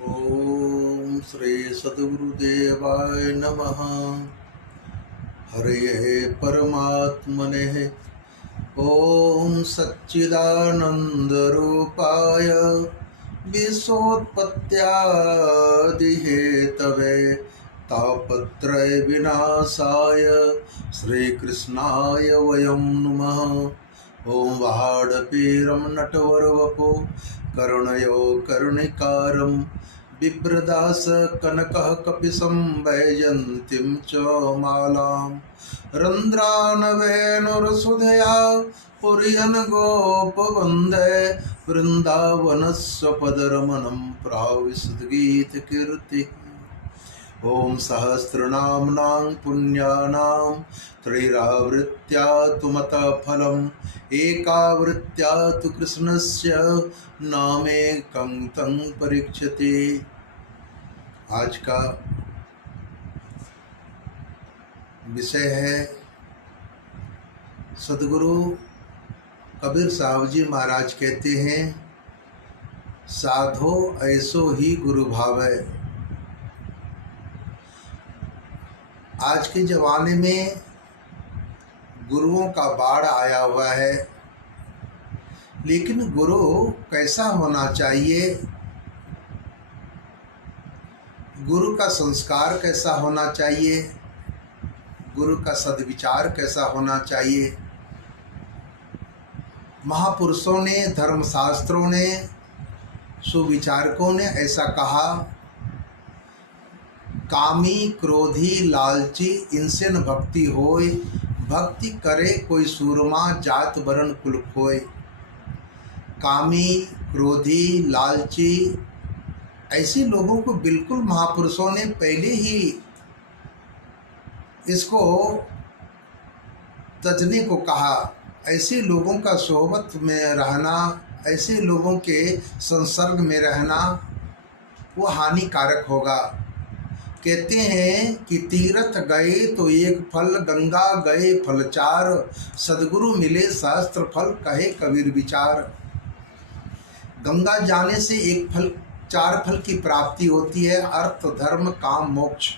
ओम श्री सद्गुरुदेवाय नमः। हरे परमात्मने। ओम सच्चिदानंदरूपाय विश्वोत्पत्त्यादिहेतवे तापत्रय विनाशाय श्रीकृष्णाय वयं नुमः। ओम वाडपीरं नटवरवपो करुणयो कर्णिकारं बिभ्रदास कनकः कपिशं वैजन्तीं च मालां रन्ध्रानवेनुरसुधया पुरीयन् गोपवन्दे वृन्दावनस्वपदरमणं प्राविशद्गीतकीर्तिः। ओम सहस्रनाम्नां पुण्यानां त्रैरावृत्या तु मतः फलम् एकावृत्या तु कृष्णस्य नामेकं तं परीक्षते। आज का विषय है सदगुरु कबीर साहब जी महाराज कहते हैं, साधो ऐसो ही गुरु भावै। आज के ज़माने में गुरुओं का बाढ़ आया हुआ है, लेकिन गुरु कैसा होना चाहिए, गुरु का संस्कार कैसा होना चाहिए, गुरु का सद्विचार कैसा होना चाहिए। महापुरुषों ने, धर्मशास्त्रों ने, सुविचारकों ने ऐसा कहा, कामी क्रोधी लालची इनसे न भक्ति होय, भक्ति करे कोई सूरमा जात वरण कुल खोय। कामी क्रोधी लालची ऐसे लोगों को बिल्कुल महापुरुषों ने पहले ही इसको तजने को कहा। ऐसे लोगों का सोहबत में रहना, ऐसे लोगों के संसर्ग में रहना वो हानिकारक होगा। कहते हैं कि तीर्थ गए तो एक फल, गंगा गए फल चार, सदगुरु मिले सहस्त्र फल कहे कबीर विचार। गंगा जाने से एक फल, चार फल की प्राप्ति होती है, अर्थ धर्म काम मोक्ष।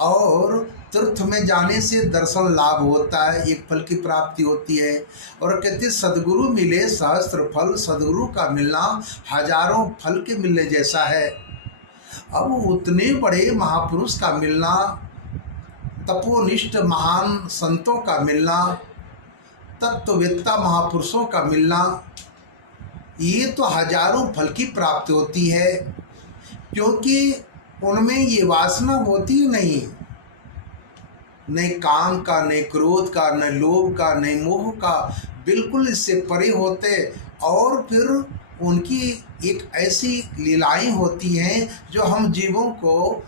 और तीर्थ में जाने से दर्शन लाभ होता है, एक फल की प्राप्ति होती है। और कहते सदगुरु मिले सहस्त्र फल, सदगुरु का मिलना हजारों फल के मिलने जैसा है। अब उतने बड़े महापुरुष का मिलना, तपोनिष्ठ महान संतों का मिलना, तत्ववेत्ता महापुरुषों का मिलना, ये तो हजारों फल की प्राप्ति होती है, क्योंकि उनमें ये वासना होती नहीं, न काम का, न क्रोध का, न लोभ का, न मोह का, बिल्कुल इससे परे होते। और फिर उनकी एक ऐसी लीलाएं होती हैं जो हम जीवों को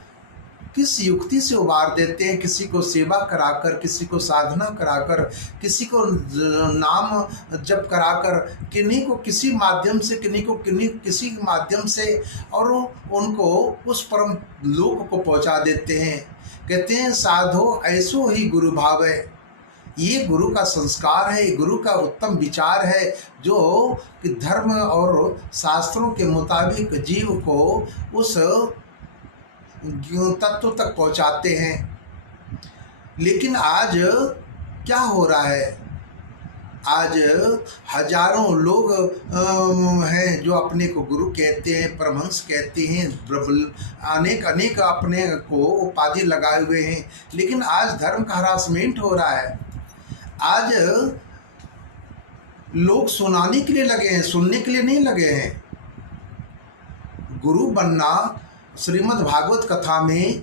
किस युक्ति से उबार देते हैं। किसी को सेवा कराकर, किसी को साधना कराकर, किसी को नाम जप कराकर, किन्हीं को किसी माध्यम से, किन्हीं को किसी माध्यम से, और उनको उस परम लोक को पहुंचा देते हैं। कहते हैं साधो ऐसो ही गुरु भावै। ये गुरु का संस्कार है, गुरु का उत्तम विचार है, जो कि धर्म और शास्त्रों के मुताबिक जीव को उस तत्व तक पहुंचाते हैं। लेकिन आज क्या हो रहा है, आज हजारों लोग हैं जो अपने को गुरु कहते हैं, परमहंस कहते हैं, अनेक अपने को उपाधि लगाए हुए हैं, लेकिन आज धर्म का हरासमेंट हो रहा है। आज लोग सुनाने के लिए लगे हैं, सुनने के लिए नहीं लगे हैं। गुरु बनना, श्रीमद् भागवत कथा में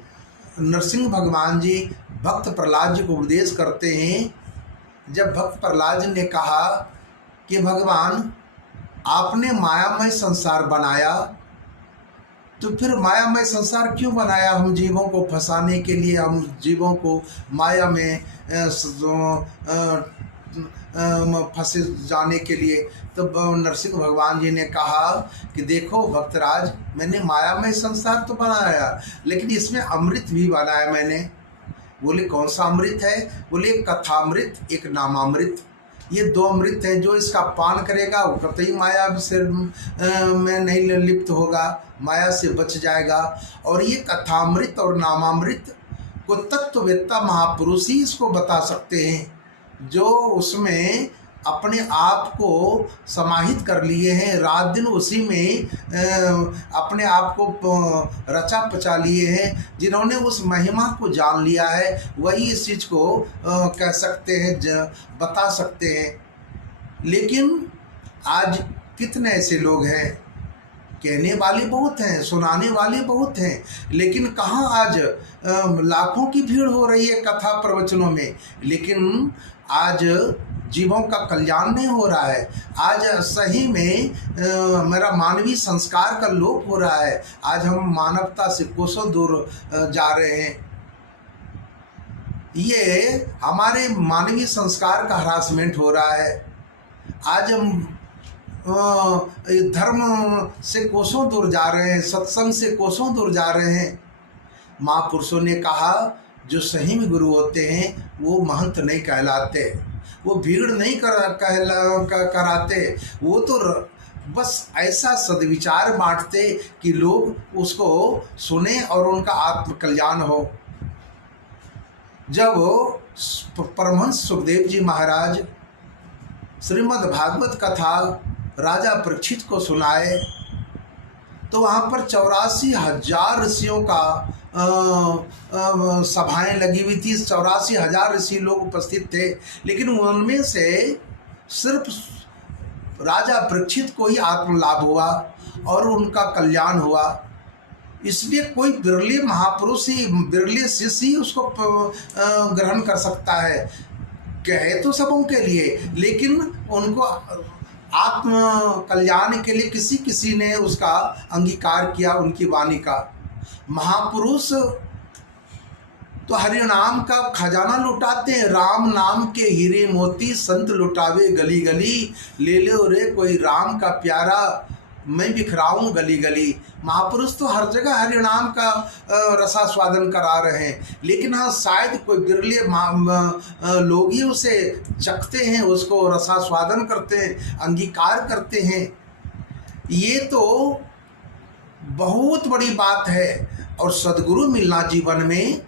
नरसिंह भगवान जी भक्त प्रहलाद जी को उपदेश करते हैं। जब भक्त प्रहलाद जी ने कहा कि भगवान आपने मायामय संसार बनाया, तो फिर मायामय संसार क्यों बनाया? हम जीवों को फंसाने के लिए, हम जीवों को माया में फंसे जाने के लिए। तो नरसिंह भगवान जी ने कहा कि देखो भक्तराज, मैंने मायामय संसार तो बनाया, लेकिन इसमें अमृत भी बनाया मैंने। बोले कौन सा अमृत है? बोले एक कथामृत, एक नामामृत। ये दो अमृत है, जो इसका पान करेगा वो कतई माया से में नहीं लिप्त होगा, माया से बच जाएगा। और ये कथामृत और नामामृत को तत्ववेत्ता महापुरुष ही इसको बता सकते हैं, जो उसमें अपने आप को समाहित कर लिए हैं, रात दिन उसी में अपने आप को रचा पचा लिए हैं। जिन्होंने उस महिमा को जान लिया है वही इस चीज़ को कह सकते हैं, बता सकते हैं। लेकिन आज कितने ऐसे लोग हैं, कहने वाले बहुत हैं, सुनाने वाले बहुत हैं, लेकिन कहाँ आज लाखों की भीड़ हो रही है कथा प्रवचनों में, लेकिन आज जीवों का कल्याण नहीं हो रहा है। आज सही में मेरा मानवीय संस्कार का लोप हो रहा है। आज हम मानवता से कोसों दूर जा रहे हैं। ये हमारे मानवीय संस्कार का हरासमेंट हो रहा है। आज हम धर्म से कोसों दूर जा रहे हैं, सत्संग से कोसों दूर जा रहे हैं। महापुरुषों ने कहा, जो सही में गुरु होते हैं वो महंत नहीं कहलाते, वो भीड़ नहीं कराते, वो तो बस ऐसा सद्विचार बांटते कि लोग उसको सुने और उनका आत्म कल्याण हो। जब परमहंस सुखदेव जी महाराज श्रीमद् भागवत कथा राजा परीक्षित को सुनाए, तो वहाँ पर 84,000 ऋषियों का सभाएं लगी हुई थी। 84,000 ऋषि लोग उपस्थित थे, लेकिन उनमें से सिर्फ राजा परीक्षित को ही आत्मलाभ हुआ और उनका कल्याण हुआ। इसलिए कोई बिरले महापुरुष ही, बिरले शिष्य ही उसको ग्रहण कर सकता है। कहे तो सबों के लिए, लेकिन उनको आत्म कल्याण के लिए किसी किसी ने उसका अंगीकार किया, उनकी वाणी का। महापुरुष तो हरि नाम का खजाना लुटाते हैं, राम नाम के हीरे मोती संत लुटावे गली गली, ले लो रे कोई राम का प्यारा मैं बिखराऊं गली गली। महापुरुष तो हर जगह हरि नाम का रसास्वादन करा रहे हैं, लेकिन हाँ शायद कोई बिरले लोग ही उसे चखते हैं, उसको रसास्वादन करते हैं, अंगीकार करते हैं। ये तो बहुत बड़ी बात है। और सद्गुरु मिलना जीवन में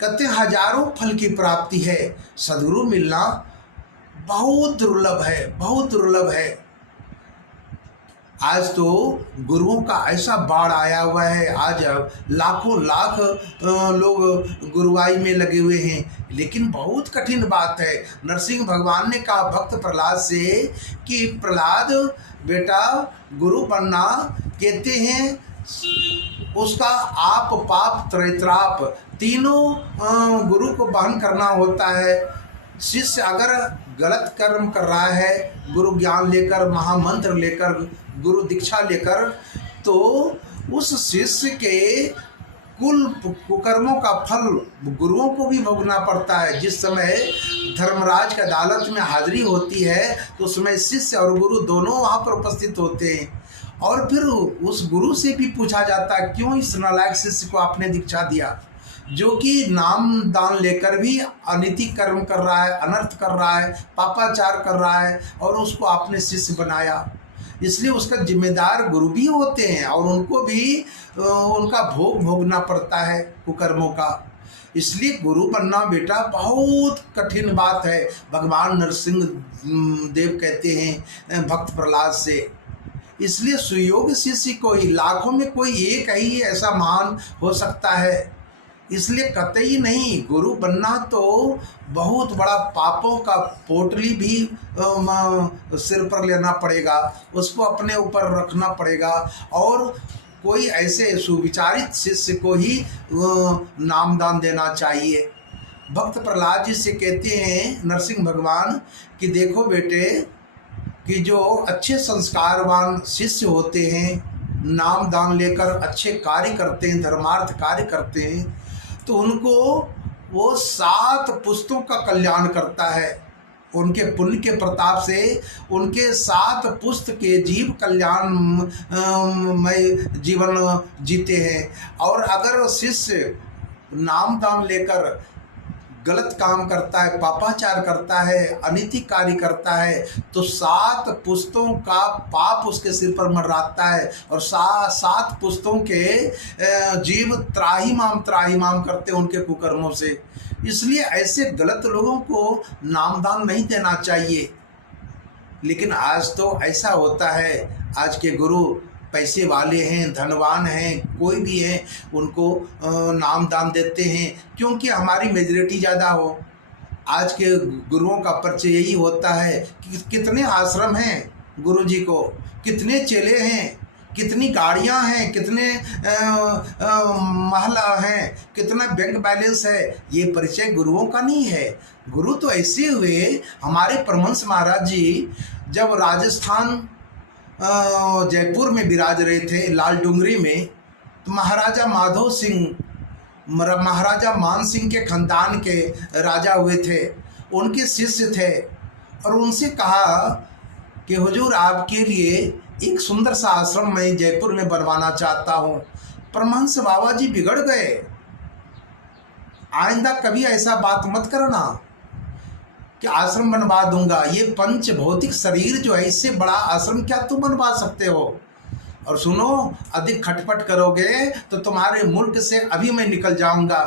कहते हजारों फल की प्राप्ति है। सद्गुरु मिलना बहुत दुर्लभ है, बहुत दुर्लभ है। आज तो गुरुओं का ऐसा बाढ़ आया हुआ है, आज लाखों लाख लोग गुरुवाई में लगे हुए हैं, लेकिन बहुत कठिन बात है। नरसिंह भगवान ने कहा भक्त प्रहलाद से कि प्रहलाद बेटा गुरु बनना, कहते हैं उसका आप पाप त्रैत्राप तीनों गुरु को वहन करना होता है। शिष्य अगर गलत कर्म कर रहा है, गुरु ज्ञान लेकर, महामंत्र लेकर, गुरु दीक्षा लेकर, तो उस शिष्य के कुल कुकर्मों का फल गुरुओं को भी भोगना पड़ता है। जिस समय धर्मराज की अदालत में हाजिरी होती है तो उसमें शिष्य और गुरु दोनों वहाँ पर उपस्थित होते हैं, और फिर उस गुरु से भी पूछा जाता है क्यों इस नालायक शिष्य को आपने दीक्षा दिया, जो कि नाम दान लेकर भी अनैतिक कर्म कर रहा है, अनर्थ कर रहा है, पापाचार कर रहा है, और उसको आपने शिष्य बनाया। इसलिए उसका जिम्मेदार गुरु भी होते हैं और उनको भी उनका भोग भोगना पड़ता है कुकर्मों का। इसलिए गुरु बनना बेटा बहुत कठिन बात है। भगवान नरसिंह देव कहते हैं भक्त प्रहलाद से, इसलिए सुयोग शिष्य को ही लाखों में कोई एक ही ऐसा महान हो सकता है। इसलिए कतई नहीं, गुरु बनना तो बहुत बड़ा पापों का पोटली भी सिर पर लेना पड़ेगा, उसको अपने ऊपर रखना पड़ेगा, और कोई ऐसे सुविचारित शिष्य को ही नामदान देना चाहिए। भक्त प्रहलाद जी से कहते हैं नरसिंह भगवान कि देखो बेटे, कि जो अच्छे संस्कारवान शिष्य होते हैं, नाम दान लेकर अच्छे कार्य करते हैं, धर्मार्थ कार्य करते हैं, तो उनको वो 7 पुस्तों का कल्याण करता है। उनके पुण्य के प्रताप से उनके 7 पुस्त के जीव कल्याण में जीवन जीते हैं। और अगर शिष्य नाम दान लेकर गलत काम करता है, पापाचार करता है, अनैतिक कार्य करता है, तो 7 पुश्तों का पाप उसके सिर पर मंडराता है और 7 पुश्तों के जीव त्राहिमाम करते हैं उनके कुकर्मों से। इसलिए ऐसे गलत लोगों को नामदान नहीं देना चाहिए। लेकिन आज तो ऐसा होता है, आज के गुरु पैसे वाले हैं, धनवान हैं, कोई भी हैं, उनको नाम दान देते हैं क्योंकि हमारी मेजॉरिटी ज़्यादा हो। आज के गुरुओं का परिचय यही होता है कि कितने आश्रम हैं गुरु जी को, कितने चेले हैं, कितनी गाड़ियां हैं, कितने महल हैं, कितना बैंक बैलेंस है। ये परिचय गुरुओं का नहीं है। गुरु तो ऐसे हुए, हमारे परमहंस महाराज जी जब राजस्थान जयपुर में विराज रहे थे, लाल डूंगरी में, तो महाराजा माधव सिंह, महाराजा मान सिंह के खानदान के राजा हुए थे, उनके शिष्य थे, और उनसे कहा कि हुजूर आपके लिए एक सुंदर सा आश्रम मैं जयपुर में बनवाना चाहता हूँ। परमहंस बाबा जी बिगड़ गए, आइंदा कभी ऐसा बात मत करना कि आश्रम बनवा दूंगा। ये पंच भौतिक शरीर जो है, इससे बड़ा आश्रम क्या तुम बनवा सकते हो? और सुनो, अधिक खटपट करोगे तो तुम्हारे मुल्क से अभी मैं निकल जाऊंगा,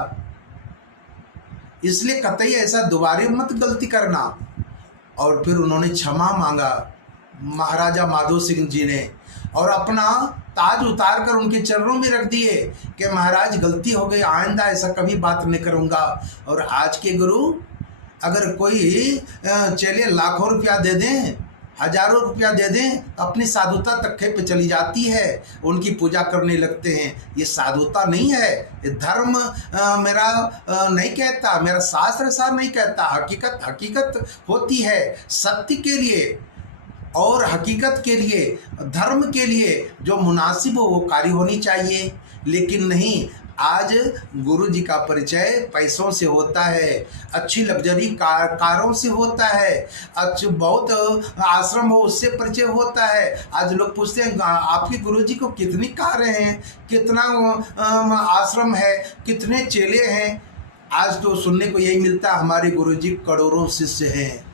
इसलिए कतई ऐसा दोबारा मत गलती करना। और फिर उन्होंने क्षमा मांगा महाराजा माधव सिंह जी ने, और अपना ताज उतार कर उनके चरणों में रख दिए कि महाराज गलती हो गई, आइंदा ऐसा कभी बात नहीं करूंगा। और आज के गुरु अगर कोई चेले लाखों रुपया दे दें, हजारों रुपया दे दें, तो अपनी साधुता तख्ते पे चली जाती है, उनकी पूजा करने लगते हैं। ये साधुता नहीं है, ये धर्म मेरा नहीं कहता, मेरा शास्त्र ऐसा नहीं कहता। हकीकत हकीकत होती है, सत्य के लिए और हकीकत के लिए, धर्म के लिए जो मुनासिब हो वो कार्य होनी चाहिए। लेकिन नहीं, आज गुरु जी का परिचय पैसों से होता है, अच्छी लग्जरी कारों से होता है, अच्छे बहुत आश्रम हो उससे परिचय होता है। आज लोग पूछते हैं आपके गुरु जी को कितनी कारें हैं, कितना आश्रम है, कितने चेले हैं। आज तो सुनने को यही मिलता है हमारे गुरु जी करोड़ों शिष्य हैं,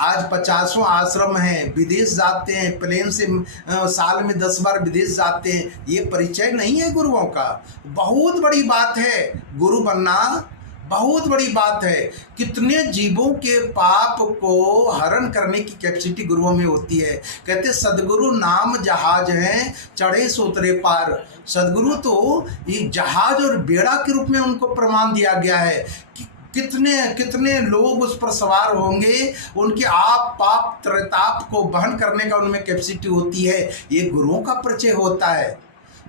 आज 50 आश्रम हैं, विदेश जाते हैं, प्लेन से साल में 10 बार विदेश जाते हैं। ये परिचय नहीं है गुरुओं का। बहुत बड़ी बात है गुरु बनना, बहुत बड़ी बात है। कितने जीवों के पाप को हरण करने की कैपेसिटी गुरुओं में होती है। कहते सदगुरु नाम जहाज हैं, चढ़े सो उतरे पार। सदगुरु तो ये जहाज और बेड़ा के रूप में उनको प्रमाण दिया गया है कि कितने कितने लोग उस पर सवार होंगे, उनके आप पाप त्रैताप को वहन करने का उनमें कैपेसिटी होती है। ये गुरुओं का परिचय होता है।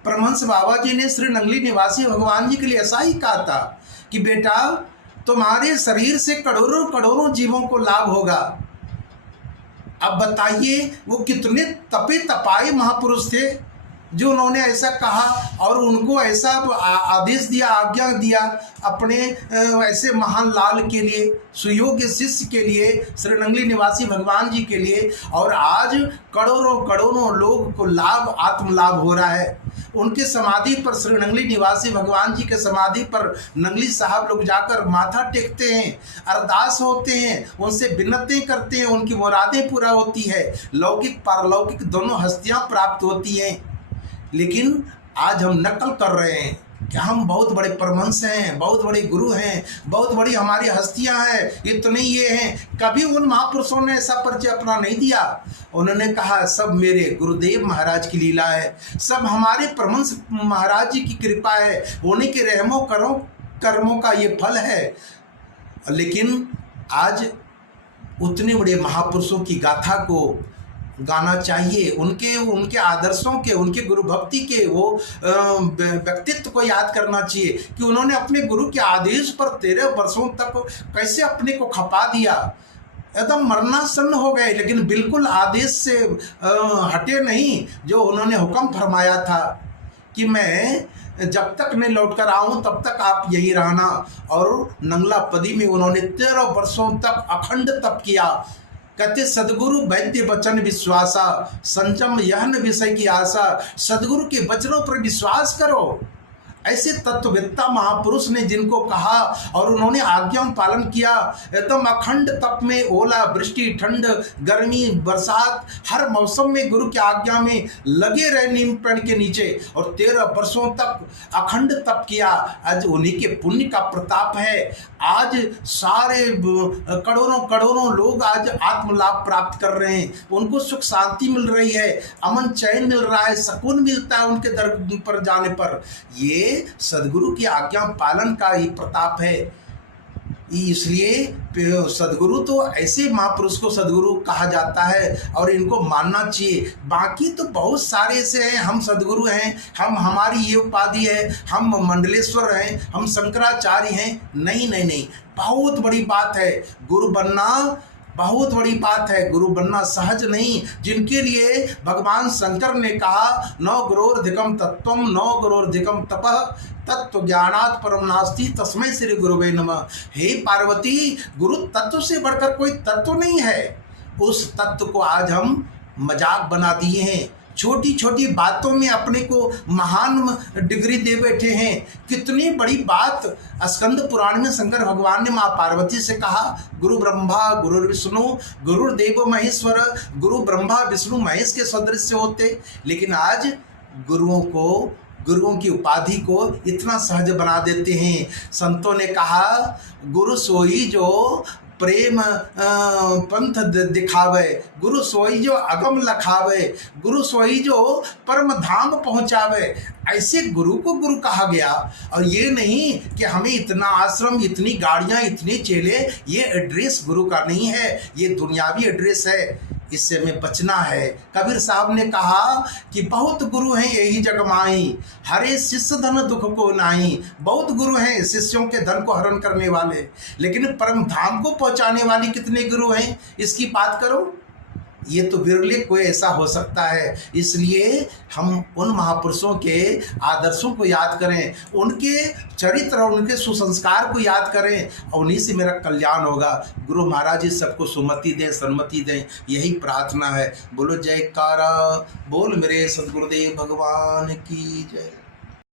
परमहंस बाबा जी ने श्री नंगली निवासी भगवान जी के लिए ऐसा ही कहा था कि बेटा तुम्हारे शरीर से करोड़ों करोड़ों जीवों को लाभ होगा। अब बताइए वो कितने तपे तपाए महापुरुष थे जो उन्होंने ऐसा कहा, और उनको ऐसा आदेश दिया, आज्ञा दिया अपने ऐसे महान लाल के लिए, सुयोग्य शिष्य के लिए, श्रीनंगली निवासी भगवान जी के लिए। और आज करोड़ों करोड़ों लोग को लाभ, आत्म लाभ हो रहा है। उनके समाधि पर, श्रीनंगली निवासी भगवान जी के समाधि पर नंगली साहब लोग जाकर माथा टेकते हैं, अरदास होते हैं, उनसे विनतें करते हैं, उनकी मुरादें पूरा होती है, लौकिक पारलौकिक दोनों हस्तियां प्राप्त होती हैं। लेकिन आज हम नकल कर रहे हैं कि हम बहुत बड़े परमहंस हैं, बहुत बड़े गुरु हैं, बहुत बड़ी हमारी हस्तियां हैं, इतने ये हैं। कभी उन महापुरुषों ने ऐसा परिचय अपना नहीं दिया। उन्होंने कहा सब मेरे गुरुदेव महाराज की लीला है, सब हमारे परमहंस महाराज जी की कृपा है, उन्हीं के रहमो कर्मों का ये फल है। लेकिन आज उतने बड़े महापुरुषों की गाथा को गाना चाहिए, उनके आदर्शों के, उनके गुरु भक्ति के वो व्यक्तित्व को याद करना चाहिए कि उन्होंने अपने गुरु के आदेश पर 13 वर्षों तक कैसे अपने को खपा दिया। एकदम मरना सन्न हो गए, लेकिन बिल्कुल आदेश से हटे नहीं। जो उन्होंने हुक्म फरमाया था कि मैं जब तक नहीं लौट कर आऊँ तब तक आप यही रहना। और नंगला पदी में उन्होंने 13 वर्षों तक अखंड तप किया। कहते सदगुरु वैद्य वचन विश्वासा, संचम यह न विषय की आशा। सदगुरु के वचनों पर विश्वास करो, ऐसे तत्ववेत्ता महापुरुष ने जिनको कहा और उन्होंने आज्ञा पालन किया, एकदम अखंड तप में ओला वृष्टि ठंड गर्मी बरसात हर मौसम में गुरु की आज्ञा में लगे रहे नीम पेड़ के नीचे और 13 वर्षों तक अखंड तप किया। आज उन्हीं के पुण्य का प्रताप है, आज सारे करोड़ों करोड़ों लोग आज आत्मलाभ प्राप्त कर रहे हैं, उनको सुख शांति मिल रही है, अमन चैन मिल रहा है, सुकून मिलता है उनके दर पर जाने पर। ये सदगुरु की आज्ञा पालन का ही प्रताप है। इसलिए सदगुरु तो ऐसे महापुरुष को सदगुरु कहा जाता है और इनको मानना चाहिए। बाकी तो बहुत सारे ऐसे हैं, हम सदगुरु हैं, हम हमारी ये उपाधि है, हम मंडलेश्वर हैं, हम शंकराचार्य हैं। नहीं नहीं नहीं, बहुत बड़ी बात है गुरु बनना, बहुत बड़ी बात है। गुरु बनना सहज नहीं। जिनके लिए भगवान शंकर ने कहा नौ गुरोर्धिकम तत्वम नौ गुरोर्धिकम तपः तत्व ज्ञानात् परम नास्ति तस्मै श्री गुरुवे नमः। हे पार्वती, गुरु तत्व से बढ़कर कोई तत्व नहीं है। उस तत्व को आज हम मजाक बना दिए हैं, छोटी छोटी बातों में अपने को महान डिग्री दे बैठे हैं। कितनी बड़ी बात स्कंद पुराण में शंकर भगवान ने माँ पार्वती से कहा, गुरु ब्रह्मा गुरु विष्णु गुरुर्देव महेश्वर। गुरु ब्रह्मा विष्णु महेश के सदृश होते, लेकिन आज गुरुओं की उपाधि को इतना सहज बना देते हैं। संतों ने कहा गुरु सोई जो प्रेम पंथ दिखावे, गुरु सोई जो अगम लखावे, गुरु सोई जो परम धाम पहुँचावे। ऐसे गुरु को गुरु कहा गया। और ये नहीं कि हमें इतना आश्रम, इतनी गाड़ियाँ, इतने चेले, ये एड्रेस गुरु का नहीं है, ये दुनियावी एड्रेस है। इससे हमें बचना है। कबीर साहब ने कहा कि बहुत गुरु हैं यही जग माई, हरे शिष्य धन दुख को नाही। बहुत गुरु हैं शिष्यों के धन को हरण करने वाले, लेकिन परम धाम को पहुंचाने वाले कितने गुरु हैं, इसकी बात करो। ये तो विरले कोई ऐसा हो सकता है। इसलिए हम उन महापुरुषों के आदर्शों को याद करें, उनके चरित्र और उनके सुसंस्कार को याद करें, और उन्हीं से मेरा कल्याण होगा। गुरु महाराज जी सबको सुमति दें, सन्मति दें, यही प्रार्थना है। बोलो जयकारा बोल मेरे सद्गुरुदेव भगवान की जय।